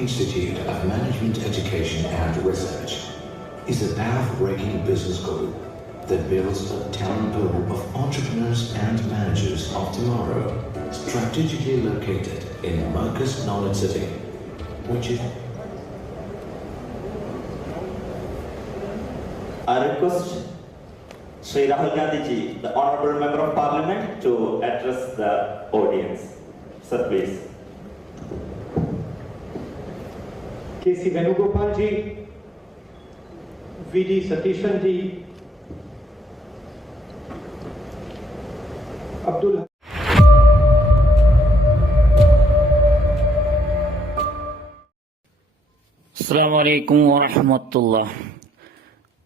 Institute of Management Education and Research, is a path-breaking business group that builds a talent pool of entrepreneurs and managers of tomorrow, strategically located in Marcus Knowledge City, which is I request Sri Rahul Gandhiji, the Honorable Member of Parliament, to address the audience. Sir, please. K.C. Venugopal ji, V.D. Satishanji. അസ്സാം വലൈക്കും വറഹമത്തുള്ള.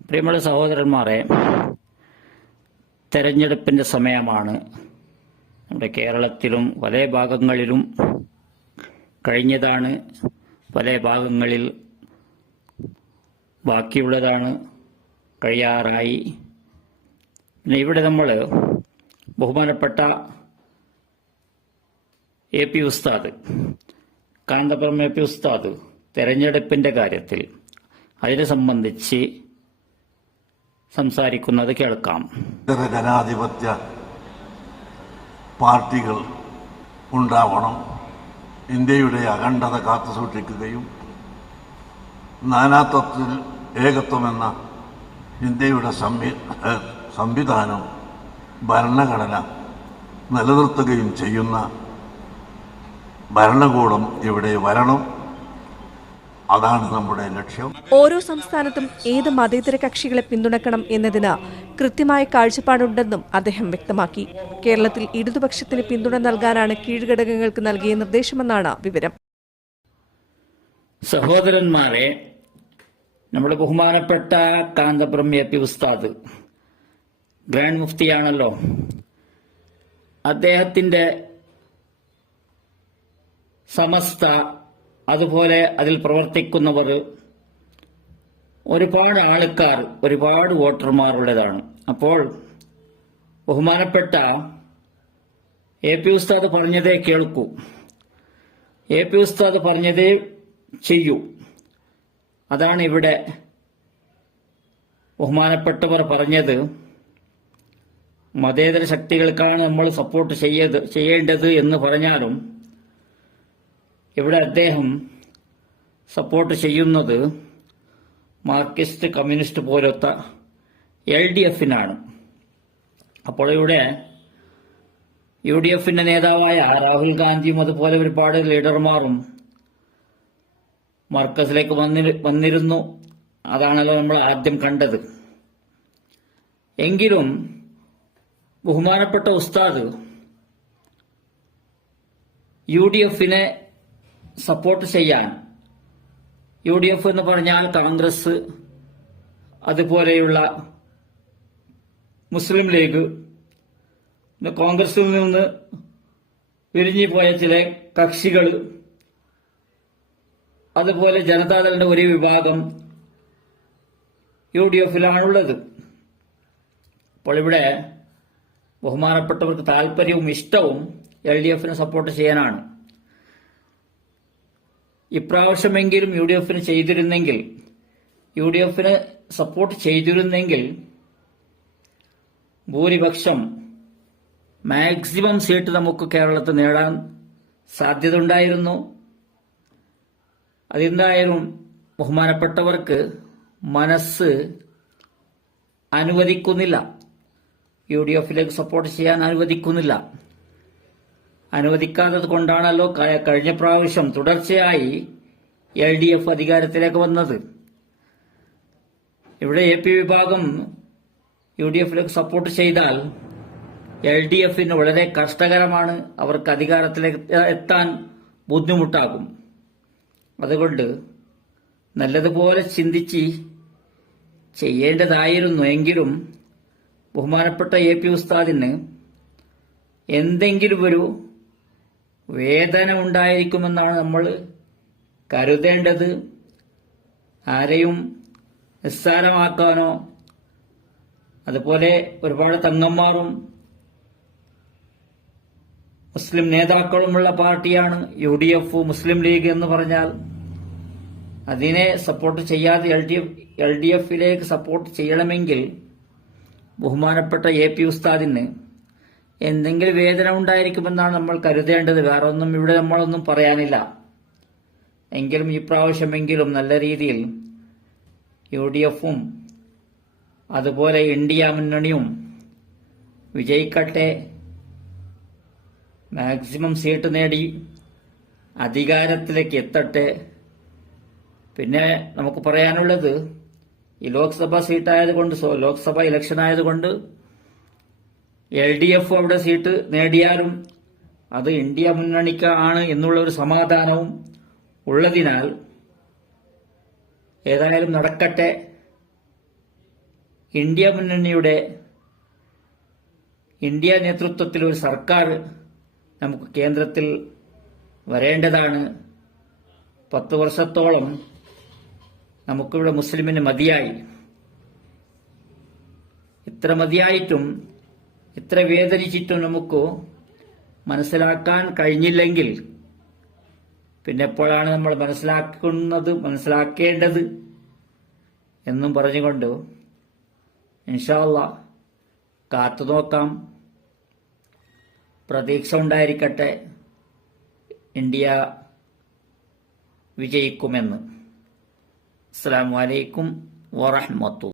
പ്രിയമുള്ള സഹോദരന്മാരെ തെരഞ്ഞെടുപ്പിന്റെ സമയമാണ്. നമ്മുടെ കേരളത്തിലും പല ഭാഗങ്ങളിലും കഴിഞ്ഞതാണ്. പല ഭാഗങ്ങളിൽ ബാക്കിയുള്ളതാണ്. കഴിയാറായി. പിന്നെ ഇവിടെ നമ്മൾ ബഹുമാനപ്പെട്ട എ പി ഉസ്താദ് കാന്തപുരം എ പി ഉസ്താദ് തെരഞ്ഞെടുപ്പിന്റെ കാര്യത്തിൽ അതിനെ സംബന്ധിച്ച് സംസാരിക്കുന്നത് കേൾക്കാം. ജനാധിപത്യ പാർട്ടികൾ ഉണ്ടാവണം. ഇന്ത്യയുടെ അഖണ്ഡത കാത്തുസൂക്ഷിക്കുകയും നാനാത്വത്തിൽ ഏകത്വമെന്ന ഇന്ത്യയുടെ സംവി സംവിധാനം ഭരണഘടന നിലനിർത്തുകയും ചെയ്യുന്ന ഭരണകൂടം ഇവിടെ വരണം. അതാണ് നമ്മുടെ ലക്ഷ്യം. ഓരോ സംസ്ഥാനത്തും ഏത് മതേതര കക്ഷികളെ പിന്തുണക്കണം എന്നതിന് കൃത്യമായ കാഴ്ചപ്പാടുണ്ടെന്നും അദ്ദേഹം വ്യക്തമാക്കി. കേരളത്തിൽ ഇടതുപക്ഷത്തിന് പിന്തുണ നൽകാനാണ് കീഴ്ഘടകങ്ങൾക്ക് നൽകിയ നിർദ്ദേശമെന്നാണ് വിവരം. സഹോദരന്മാരെ നമ്മുടെ ബഹുമാനപ്പെട്ട കാന്തപുരം എ പി ഉസ്താദ് ഗ്രാൻഡ് മുഫ്തിയാണല്ലോ. അദ്ദേഹത്തിന്റെ സമസ്ത അതുപോലെ അതിൽ പ്രവർത്തിക്കുന്നവർ ഒരുപാട് ആൾക്കാർ ഒരുപാട് വോട്ടർമാരുള്ളതാണ് അപ്പോൾ ബഹുമാനപ്പെട്ട എ പി ഉസ്താദ് പറഞ്ഞതേ കേൾക്കൂ. എ പി ഉസ്താദ് പറഞ്ഞതേ ചെയ്യൂ. അതാണ് ഇവിടെ ബഹുമാനപ്പെട്ടവർ പറഞ്ഞത്. മതേതര ശക്തികൾക്കാണ് നമ്മൾ സപ്പോർട്ട് ചെയ്യത് ചെയ്യേണ്ടത് എന്ന് പറഞ്ഞാലും ഇവിടെ അദ്ദേഹം സപ്പോർട്ട് ചെയ്യുന്നത് മാർക്സിസ്റ്റ് കമ്മ്യൂണിസ്റ്റ് പോലത്തെ എൽ ഡി എഫിനാണ്. അപ്പോൾ ഇവിടെ യു ഡി എഫിന്റെ നേതാവായ രാഹുൽ ഗാന്ധിയും അതുപോലെ ഒരുപാട് ലീഡർമാരും മർക്കസിലേക്ക് വന്നി- വന്നിരുന്നു. അതാണല്ലോ നമ്മൾ ആദ്യം കണ്ടത്. എങ്കിലും ബഹുമാനപ്പെട്ട ഉസ്താദ് യു ഡി എഫിനെ സപ്പോർട്ട് ചെയ്യാൻ. യു ഡി എഫ് എന്ന് പറഞ്ഞാൽ കോൺഗ്രസ് അതുപോലെയുള്ള മുസ്ലിം ലീഗ്. കോൺഗ്രസിൽ നിന്ന് പിരിഞ്ഞു പോയ ചില കക്ഷികൾ. അതുപോലെ ജനതാദളിന്റെ ഒരു വിഭാഗം യു ഡി എഫിലാണുള്ളത് അപ്പോൾ ഇവിടെ ബഹുമാനപ്പെട്ടവർക്ക് താല്പര്യവും ഇഷ്ടവും എൽ ഡി എഫിനെ സപ്പോർട്ട് ചെയ്യാനാണ്. ഇപ്രാവശ്യമെങ്കിലും യു ഡി എഫിന് ചെയ്തിരുന്നെങ്കിൽ യു ഡി എഫിന് സപ്പോർട്ട് ചെയ്തിരുന്നെങ്കിൽ ഭൂരിപക്ഷം മാക്സിമം സീറ്റ് നമുക്ക് കേരളത്തിൽ നേടാൻ സാധ്യത ഉണ്ടായിരുന്നു അതെന്തായാലും ബഹുമാനപ്പെട്ടവർക്ക് മനസ്സ് അനുവദിക്കുന്നില്ല. യു ഡി എഫിലേക്ക് സപ്പോർട്ട് ചെയ്യാൻ അനുവദിക്കുന്നില്ല. അനുവദിക്കാത്തത് കൊണ്ടാണല്ലോ കഴിഞ്ഞ പ്രാവശ്യം തുടർച്ചയായി എൽ ഡി എഫ് അധികാരത്തിലേക്ക് വന്നത്. ഇവിടെ എ പി വിഭാഗം യു ഡി എഫിലേക്ക് സപ്പോർട്ട് ചെയ്താൽ എൽ ഡി എഫിന് വളരെ കഷ്ടകരമാണ് അവർക്ക് അധികാരത്തിലേക്ക് എത്താൻ ബുദ്ധിമുട്ടാകും. അതുകൊണ്ട് നല്ലതുപോലെ ചിന്തിച്ച് ചെയ്യേണ്ടതായിരുന്നു എങ്കിലും ബഹുമാനപ്പെട്ട എ പി ഉസ്താദിന് എന്തെങ്കിലും ഒരു വേദന ഉണ്ടായിരിക്കുമെന്നാണ് നമ്മൾ കരുതേണ്ടത്. ആരെയും നിസ്സാരമാക്കാനോ അതുപോലെ ഒരുപാട് തങ്ങന്മാരും മുസ്ലിം നേതാക്കളുമുള്ള പാർട്ടിയാണ് U D F Muslim League എന്ന് പറഞ്ഞാൽ അതിനെ സപ്പോർട്ട് ചെയ്യാതെ L D F L D എഫിലേക്ക് സപ്പോർട്ട് ചെയ്യണമെങ്കിൽ ബഹുമാനപ്പെട്ട എ പി ഉസ്താദിന് എന്തെങ്കിലും വേദന ഉണ്ടായിരിക്കുമെന്നാണ് നമ്മൾ കരുതേണ്ടത്. വേറെ ഒന്നും ഇവിടെ നമ്മളൊന്നും പറയാനില്ല. എങ്കിലും ഈ പ്രാവശ്യമെങ്കിലും നല്ല രീതിയിൽ യു ഡി എഫും അതുപോലെ ഇന്ത്യ മുന്നണിയും വിജയിക്കട്ടെ. മാക്സിമം സീറ്റ് നേടി അധികാരത്തിലേക്ക് എത്തട്ടെ. പിന്നെ നമുക്ക് പറയാനുള്ളത് ഈ ലോക്സഭാ സീറ്റായതുകൊണ്ട് ലോക്സഭാ ലോക്സഭ ഇലക്ഷൻ ആയതുകൊണ്ട് എൽ ഡി എഫ് അവിടെ സീറ്റ് നേടിയാലും അത് ഇന്ത്യ മുന്നണിക്ക് ആണ് എന്നുള്ള ഒരു സമാധാനവും ഉള്ളതിനാൽ ഏതായാലും നടക്കട്ടെ. ഇന്ത്യ മുന്നണിയുടെ ഇന്ത്യ നേതൃത്വത്തിൽ ഒരു സർക്കാർ നമുക്ക് കേന്ദ്രത്തിൽ വരേണ്ടതാണ്. പത്ത് വർഷത്തോളം നമുക്കിവിടെ മുസ്ലിമിന് മതിയായി. ഇത്ര മതിയായിട്ടും ഇത്ര വേദനിച്ചിട്ടും നമുക്ക് മനസ്സിലാക്കാൻ കഴിഞ്ഞില്ലെങ്കിൽ പിന്നെ എപ്പോഴാണ് നമ്മൾ മനസ്സിലാക്കുന്നത് മനസ്സിലാക്കേണ്ടത് എന്നും പറഞ്ഞുകൊണ്ട് ഇൻഷാല്ല കാത്തു നോക്കാം. പ്രതീക്ഷ ഉണ്ടായിരിക്കട്ടെ. ഇന്ത്യ വിജയിക്കുമെന്ന്. അസ്സാം വലൈക്കും വറഹ്മത്തു